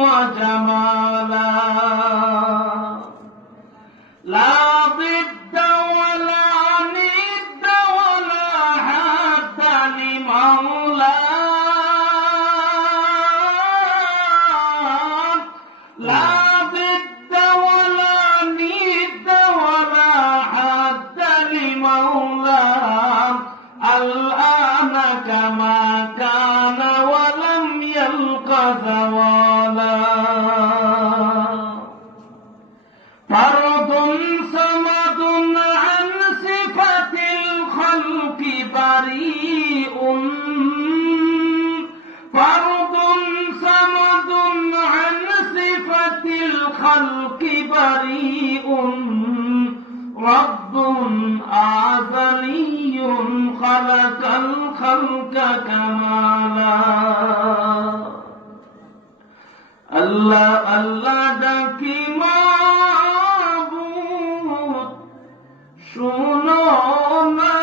وجمالا لا ضد ولا ند ولا حد لمولاه لا ضد ولا ند ولا حد لمولاه الآن كما كان ولم يلق زوالا فرد صمد عن صفة الخلق بريء فرد صمد عن صفة الخلق بريء رب أعزلي خلق الخلق كمالا الله الله ডাকি মাবুদ শুনো না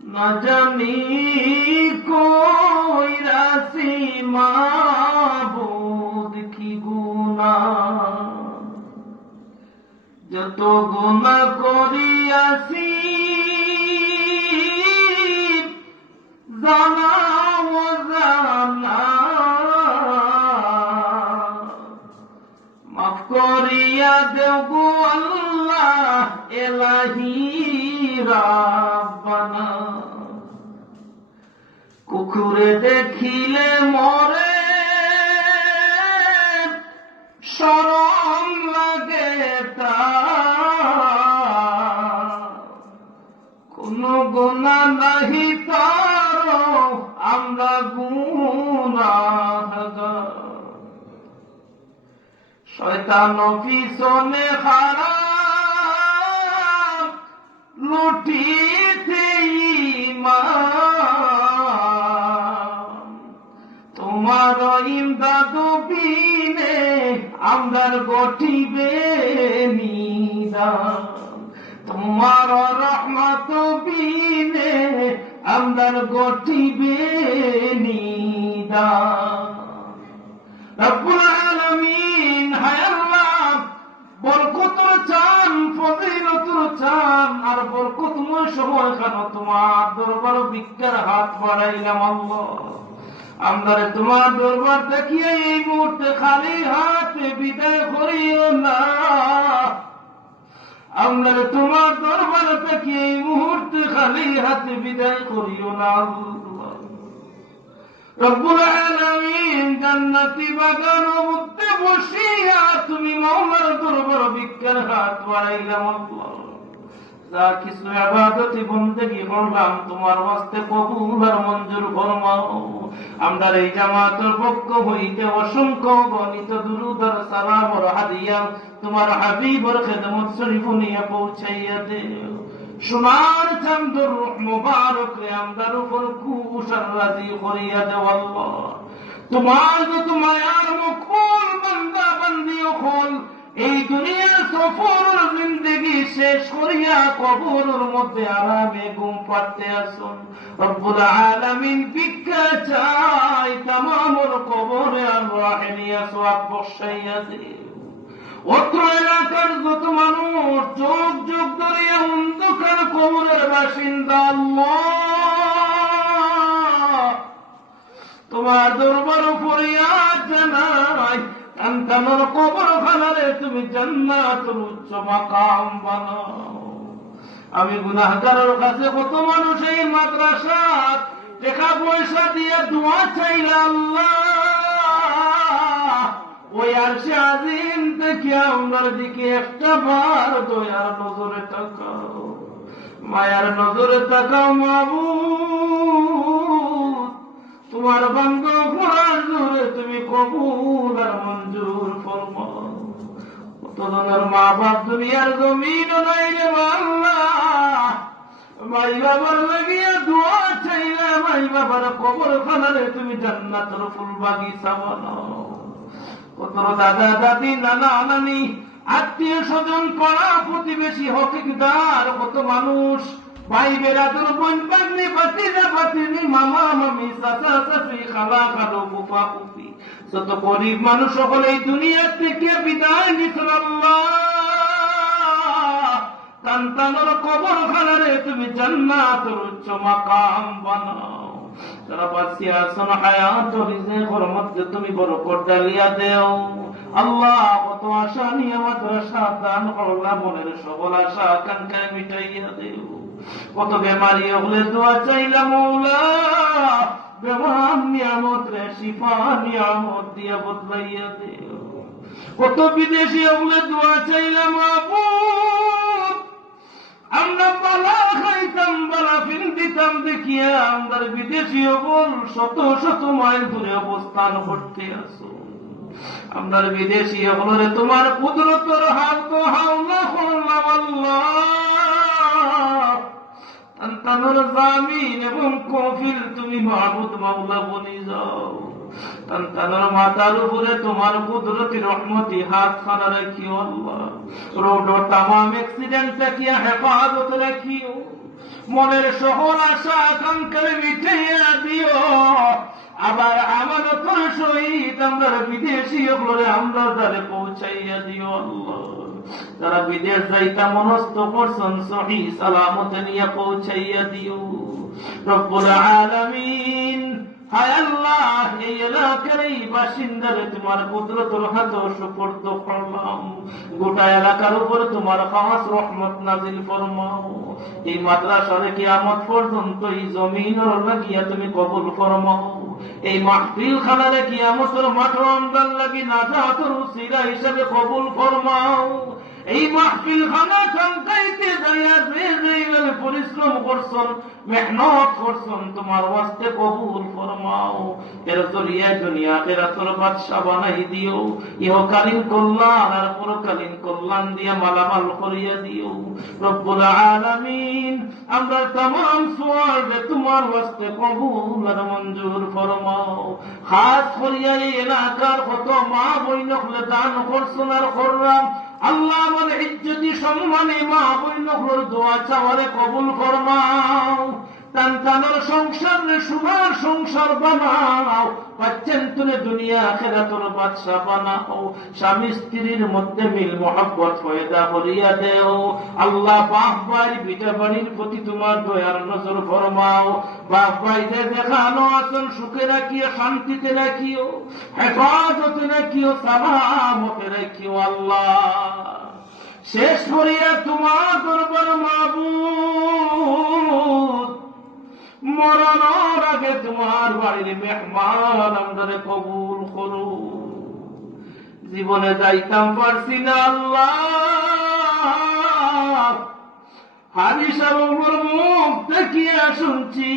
না জানি কই রাশি মাবুদ কি গুনাহ যত গুনাহ করিয়াছি জানা অজানা মাফ করিয়া দেও গো আল্লাহ এলাহি রাব্বানা কুকুরে দেখিলে মরে শরম লাগে কোনো গুনাহ নাহি তার আমরা গুনাহগার শয়তান পিছনে হারাম লুটিতে ঈমান তোমার ইমদাদ বিনে আমরার গঠিবে নিদান তোমার রহমত বিনে আমরার গঠিবে নিদান রব্বুল আলামিন হায় আল্লাহ বরকতর চান ফজিলতর চান আর বরকতময় সময়খানে তোমার দরবার ভিক্ষার হাত বাড়াইলাম আল্লাহ আমরা তোমার দরবার দেখিয়ে এই মুহূর্তে খালি হাতে বিদায় করিও না আমরা তোমার দরবার দেখিয়ে এই মুহূর্তে খালি হাতে বিদায় করিও না রব্বুল আলামিন জান্নাতি বাগান মধ্যে বসিয়া তুমি মাওলার দরবার ভিক্ষার হাত বাড়াইলাম আল্লাহ যা কিছু ইবাদত বندگی করলাম তোমার ওয়াস্তে কবুল আর মঞ্জুর ফরমাও আমরা এই জামাতের পক্ষ হইতে অসংখ্য গণিত দুরূদ আর সালাম আর হাদিয়া তোমার হাবিবের খেদমত শরীফ নিয়ে পৌঁছাইয়া দেও সোনার চাঁদের রূহ মুবারক রে আমদার উপর খুশ আর রাজি করিয়া দেও আল্লাহ তোমার যত মায়ার মকবুল বান্দা বান্দি হল এই দুনিয়ার সফরের জিন্দেগি শেষ করিয়া কবরের মধ্যে আরামে ঘুম পাড়তে আসুন রব্বুল আলামিন ভিক্ষা চাই তামামর কবরে আর রাহিনিয়া সওয়াব বসাইয়া দিও অত্র এলাকার যত মানুষ যুগ যুগ ধরে অন্ধকার কবরের বাসিন্দা আল্লাহ তোমার দরবার ফরিয়াদ জানাই কান্তানোর কবরখানারে তুমি জান্নাতুল উচ্চ মাকাম বানাও আমি গুনাহগারের কাছে কত মানুষ এই মাদ্রাসা টাকা পয়সা দিয়ে দোয়া চাইলা আল্লাহ ওই আরশে আজিম থেকে আমার দিকে একটা বার দয়ার নজরে তাকাও মায়ার নজরে তাকাও মাবুদ তোমার বান্দা ঘোড়ার জোরে তুমি কবুল আর মঞ্জুর ফরমাও কতজনের মা বাপ দুনিয়ার জমিন নাই রে আল্লাহ মাই বাবার লাগিয়া দোয়া চাইলে মাই বাবার কবরখানারে তুমি জান্নাতের ফুল বাগিচা বানাও কত দাদা দাদি নানা নানি আত্মীয় স্বজন পাড়া প্রতিবেশী হকিকদার কত মানুষ ভাই বেরাদুর বোন বাগনি ভাতিজা ভাতিনি মামা মামি চাচা চাচি খালা খালু ফুফা ফুফি যত গরিব মানুষ সকলে এই দুনিয়া থেকে বিদায় নিছেন আল্লাহ সন্তানের কবর খানারে তুমি জান্নাতের উচ্চ মাকাম বানাও যারা বাঁচিয়ে আছেন হায়াত রিজিকের মধ্যে তুমি বরকত ডালিয়া দেও আল্লাহ কত আশা নিয়ে মাদ্রাসা দান করলা মনের সকল আশা আকাঙ্ক্ষা মিটাইয়া দেও কত বেমারি হলে দোয়া চাইলাম মৌলা বেমার নিয়ামত রে শিফা নিয়ামত দিয়া বদলাইয়া দেও কত বিদেশি হলে দোয়া চাইলাম মাবুদ আমরা পালা খাইতাম বালা ফিল দিতাম দেখিয়া আমরা বিদেশি হল শত শত মাইল দূরে অবস্থান করতে আসো আমরা বিদেশি হলরে তোমার কুদরতের হাত হাওলা করলাম আল্লাহ সন্তানের জামিন এবং কফিল তুমি মাহবুদ মাওলা বনি যাও সন্তানের মাথার উপরে তোমার কুদরতি রহমতি হাত খানা রাখিও আল্লাহ রোড ও তামাম অ্যাক্সিডেন্ট থেকে হেফাজত রাখিও মনের সকল আশা আকাঙ্ক্ষা মিটাইয়া দিও আবার আমানতের সহিত আমরা বিদেশি হলে আমরা তারে পৌঁছাইয়া দিও আল্লাহ যারা বিদেশ যাইতা মনস্থ করছেন সহি সালামতে নিয়ে পৌঁছাইয়া দিও রব্বুল আলামিন হায় আল্লাহ এই এলাকার এই বাসিন্দারে তোমার কুদরতের হাতে সুপর্দ ফরমাও গোটা এলাকার উপরে তোমার খাস রহমত নাজিল ফরমাও এই মাদ্রাসারে কিয়ামত পর্যন্ত এই জমিনের লাগিয়া তুমি কবুল ফরমাও এই মাহফিল খানারে কিয়ামতের মাঠ রমজান লাগি নাজাতের উসিলা হিসেবে কবুল ফরমাও এই মাহফিল খানা সংকাইতে যাইয়া যে যেইভাবে পরিশ্রম করছেন মেহনত করছেন তোমার ওয়াস্তে কবুল ফরমাও এর জরিয়ায় দুনিয়া আখিরাতের বাদশা বানাই দিও ইহকালীন কল্যাণ আর পরকালীন কল্যাণ দিয়া মালামাল করিয়া দিও রব্বুল আলামিন আমরা तमाम সওয়াল যে তোমার ওয়াস্তে কবুল আর মঞ্জুর ফরমাও খাস করিয়া এই এলাকার কত মা বইন হলে দান করছেন আর করলাম আল্লাহ বলে ইজ্জতি সম্মানে মা বইনগুলোর দোয়া চাওয়ারে কবুল ফরমাও সন্তানের সংসার সোনার সংসার বানাও বাচ্চান তুলে দুনিয়া আখিরাতের বাদশা বানাও স্বামী স্ত্রীর মধ্যে মিল মহব্বত পয়দা করিয়া দেও আল্লাহ বাপ ভাই বিটা বাড়ির প্রতি তোমার দয়ার নজর ফরমাও বাপ ভাই যে দেখানো আছেন সুখে রাখিও শান্তিতে রাখিও হেফাজতে রাখিও সালামতে রাখিও আল্লাহ শেষ করিয়া তোমার দরবার মাবুদ মরণের আগে তোমার বাড়ির মেহমান আমাদের কবুল করো জীবনে যাইতাম পারছি না আল্লাহ হাদিস আমার মুখ দেখিয়া শুনছি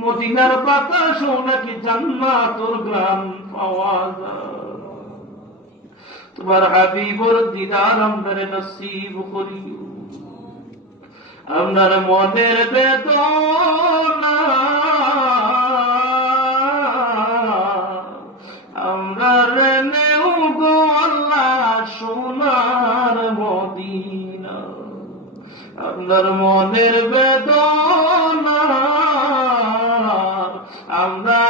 মদিনার বাতাস নাকি জান্নাতুর গ্রাম পাওয়া যায় তোমার হাবিবর দিদার আমাদের নসিব করিও আপনার মনের বেদনা আমরা নেও গো আল্লাহ সোনার মদিনা আপনার মনের বেদনা আমরা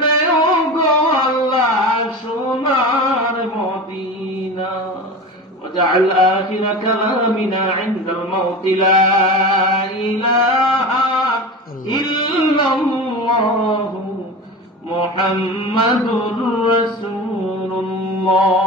নেও গো আল্লাহ সোনার মদিনা واجعل آخر كلامنا عند الموت لا إله إلا الله محمد رسول الله